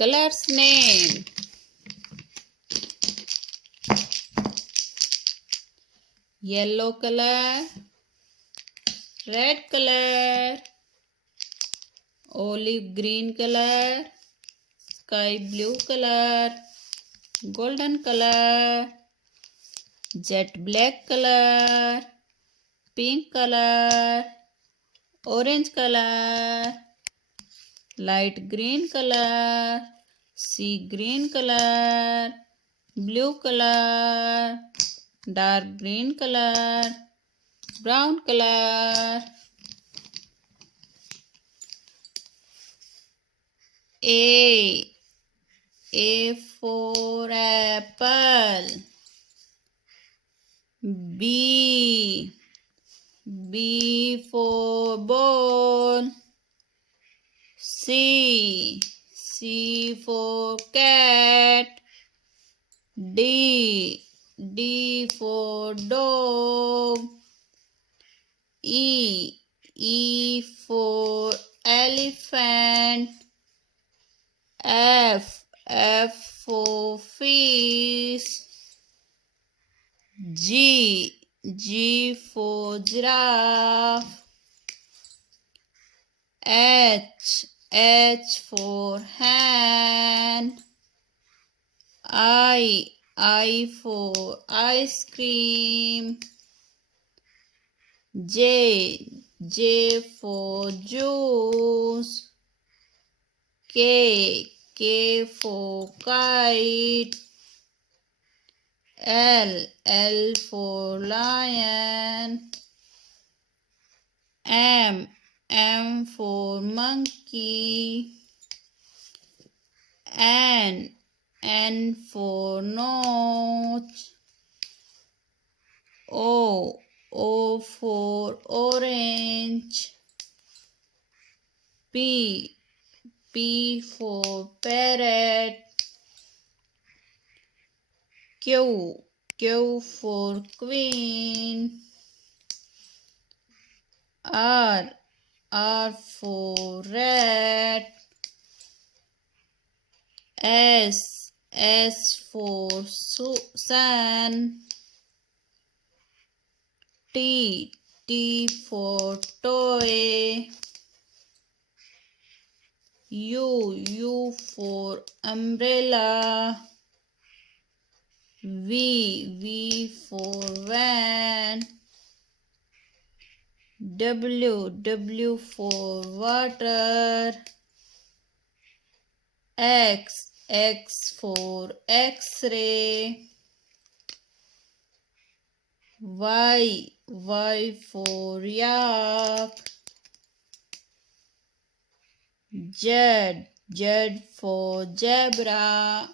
Colors name. Yellow color, red color, olive green color, sky blue color, golden color, jet black color, pink color, orange color, light green color, sea green color, blue color, dark green color, brown color. A for apple. B for ball. C for cat. D for dog. E for elephant. F for fish. G for giraffe. H for hen. I for ice cream. J for juice. K for kite. L for lion. M for monkey. N for nose. O for orange. P for parrot. Q for queen. R for rat. S for sun. T for toy. U for umbrella. V for van. W for water. X for X-ray. Y for yak. Z for zebra.